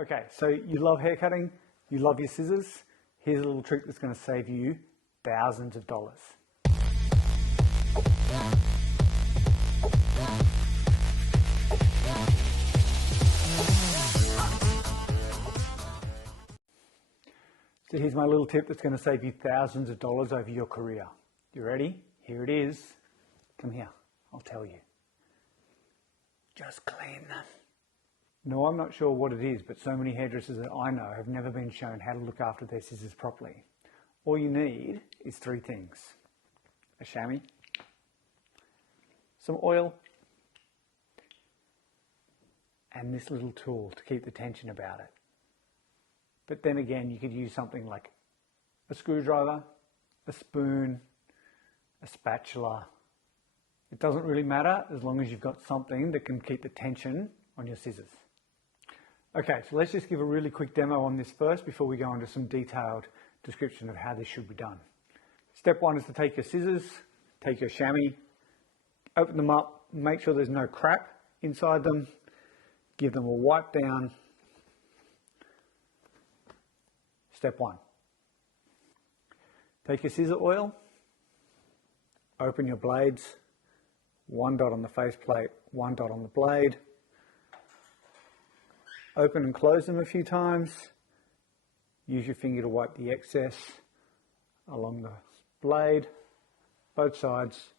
Okay, so you love hair cutting, you love your scissors. Here's a little trick that's going to save you thousands of dollars. So here's my little tip that's going to save you thousands of dollars over your career. You ready? Here it is. Come here, I'll tell you. Just clean them. No, I'm not sure what it is, but so many hairdressers that I know have never been shown how to look after their scissors properly. All you need is three things: a chamois, some oil, and this little tool to keep the tension about it. But then again, you could use something like a screwdriver, a spoon, a spatula. It doesn't really matter as long as you've got something that can keep the tension on your scissors. Okay, so let's just give a really quick demo on this first before we go into some detailed description of how this should be done. Step one is to take your scissors, take your chamois, open them up, make sure there's no crap inside them, give them a wipe down. Step one. Take your scissor oil, open your blades, one dot on the faceplate, one dot on the blade. Open and close them a few times. Use your finger to wipe the excess along the blade, both sides,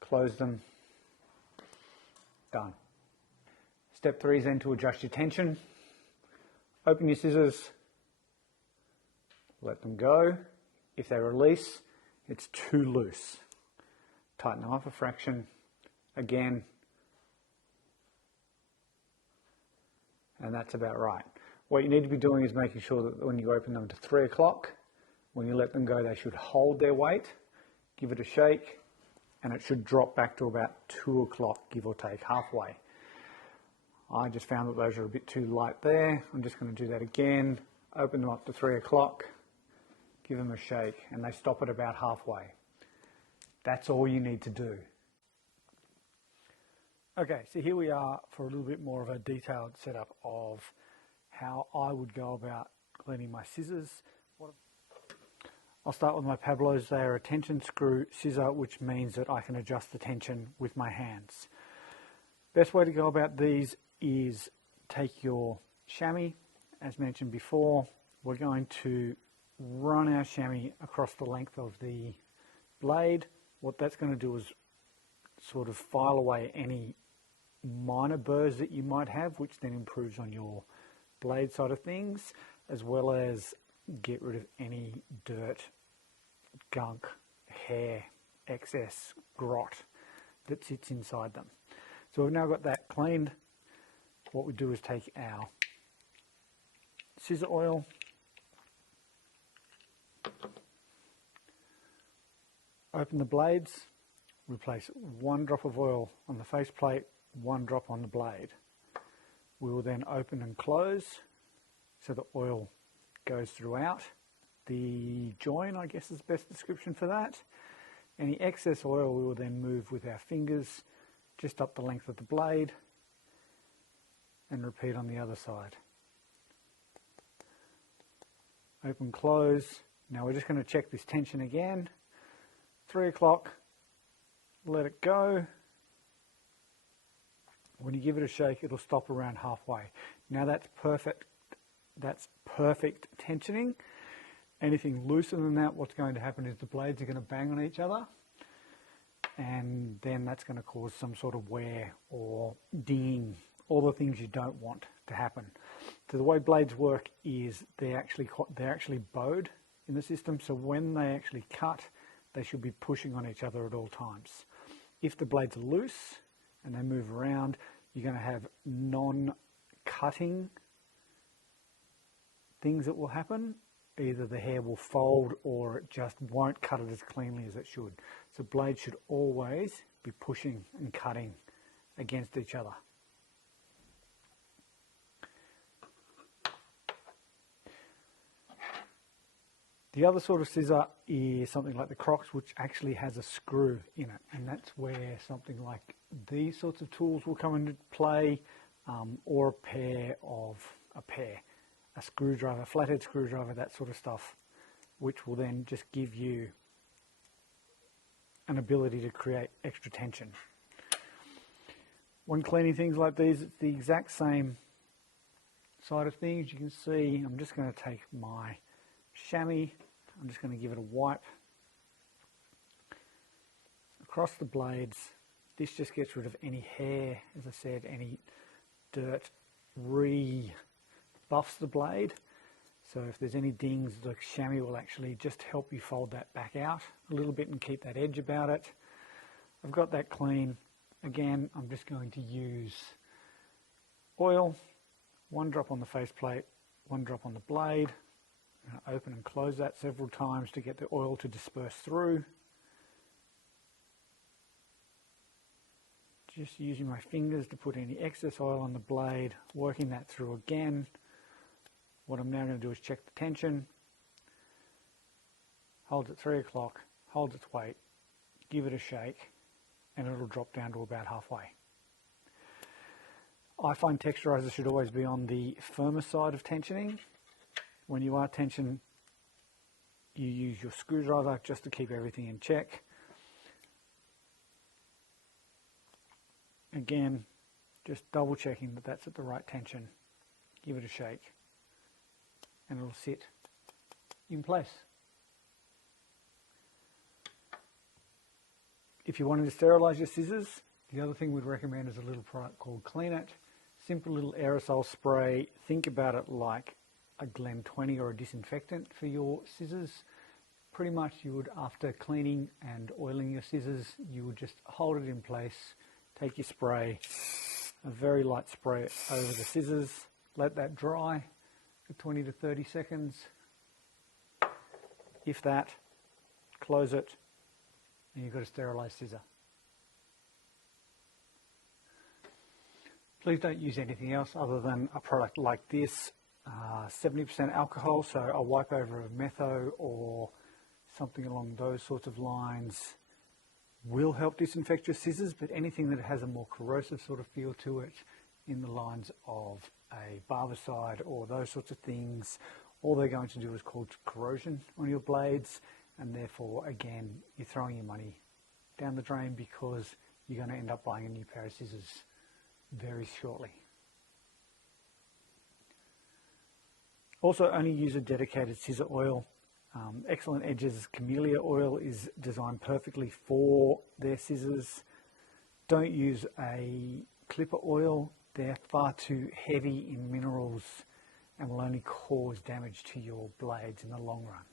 close them, done. Step three is then to adjust your tension. Open your scissors, let them go. If they release, it's too loose. Tighten them up a fraction, again, and that's about right. What you need to be doing is making sure that when you open them to 3 o'clock, when you let them go, they should hold their weight, give it a shake, and it should drop back to about 2 o'clock, give or take, halfway. I just found that those are a bit too light there. I'm just going to do that again. Open them up to 3 o'clock, give them a shake, and they stop at about halfway. That's all you need to do. Okay, so here we are for a little bit more of a detailed setup of how I would go about cleaning my scissors. I'll start with my Pablos. They are a tension screw scissor, which means that I can adjust the tension with my hands. Best way to go about these is take your chamois. As mentioned before, we're going to run our chamois across the length of the blade. What that's going to do is sort of file away any minor burrs that you might have, which then improves on your blade side of things, as well as get rid of any dirt, gunk, hair, excess, grot that sits inside them. So we've now got that cleaned. What we do is take our scissor oil, open the blades, replace 1 drop of oil on the faceplate, 1 drop on the blade. We will then open and close so the oil goes throughout the join, I guess is the best description for that. Any excess oil we will then move with our fingers just up the length of the blade and repeat on the other side. Open, close. Now we're just going to check this tension again. 3 o'clock, let it go. When you give it a shake, it'll stop around halfway. Now that's perfect. That's perfect tensioning. Anything looser than that, what's going to happen is the blades are going to bang on each other, and then that's going to cause some sort of wear or dinging, all the things you don't want to happen. So the way blades work is they're actually bowed in the system, so when they actually cut, they should be pushing on each other at all times. If the blades are loose and they move around, you're going to have non-cutting things that will happen. Either the hair will fold or it just won't cut it as cleanly as it should. So blades should always be pushing and cutting against each other. The other sort of scissor is something like the Crocs, which actually has a screw in it, and that's where something like these sorts of tools will come into play, or a pair. a screwdriver, flathead screwdriver, that sort of stuff, which will then just give you an ability to create extra tension. When cleaning things like these, it's the exact same side of things. You can see I'm just going to take my chamois, I'm just going to give it a wipe across the blades. This just gets rid of any hair, as I said, any dirt, buffs the blade. So if there's any dings, the chamois will actually just help you fold that back out a little bit and keep that edge about it. I've got that clean. Again, I'm just going to use oil, 1 drop on the faceplate, 1 drop on the blade. I'm going to open and close that several times to get the oil to disperse through. Just using my fingers to put any excess oil on the blade, working that through again. What I'm now going to do is check the tension. Holds at 3 o'clock, holds its weight, give it a shake, and it'll drop down to about halfway. I find texturizers should always be on the firmer side of tensioning. When you are tension, you use your screwdriver just to keep everything in check. Again, just double checking that that's at the right tension. Give it a shake and it'll sit in place. If you're wanting to sterilize your scissors, the other thing we'd recommend is a little product called Clean It. Simple little aerosol spray. Think about it like a Glen 20 or a disinfectant for your scissors. Pretty much you would, after cleaning and oiling your scissors, you would just hold it in place, take your spray, a very light spray over the scissors, let that dry for 20 to 30 seconds. If that, close it, and you've got a sterilised scissor. Please don't use anything else other than a product like this. 70% alcohol, so a wipe over of metho or something along those sorts of lines will help disinfect your scissors, but anything that has a more corrosive sort of feel to it in the lines of a barbicide or those sorts of things, all they're going to do is cause corrosion on your blades, and therefore again you're throwing your money down the drain because you're going to end up buying a new pair of scissors very shortly. Also, only use a dedicated scissor oil. Excellent Edge's Camellia oil is designed perfectly for their scissors. Don't use a clipper oil. They're far too heavy in minerals and will only cause damage to your blades in the long run.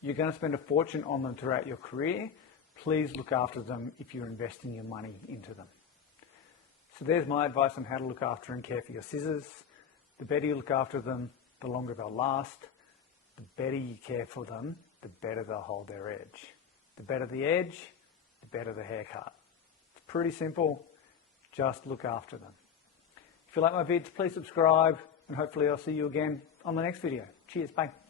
You're going to spend a fortune on them throughout your career. Please look after them if you're investing your money into them. So there's my advice on how to look after and care for your scissors. The better you look after them, the longer they'll last. The better you care for them, the better they'll hold their edge. The better the edge, the better the haircut. It's pretty simple. Just look after them. If you like my vids, please subscribe, and hopefully I'll see you again on the next video. Cheers, bye.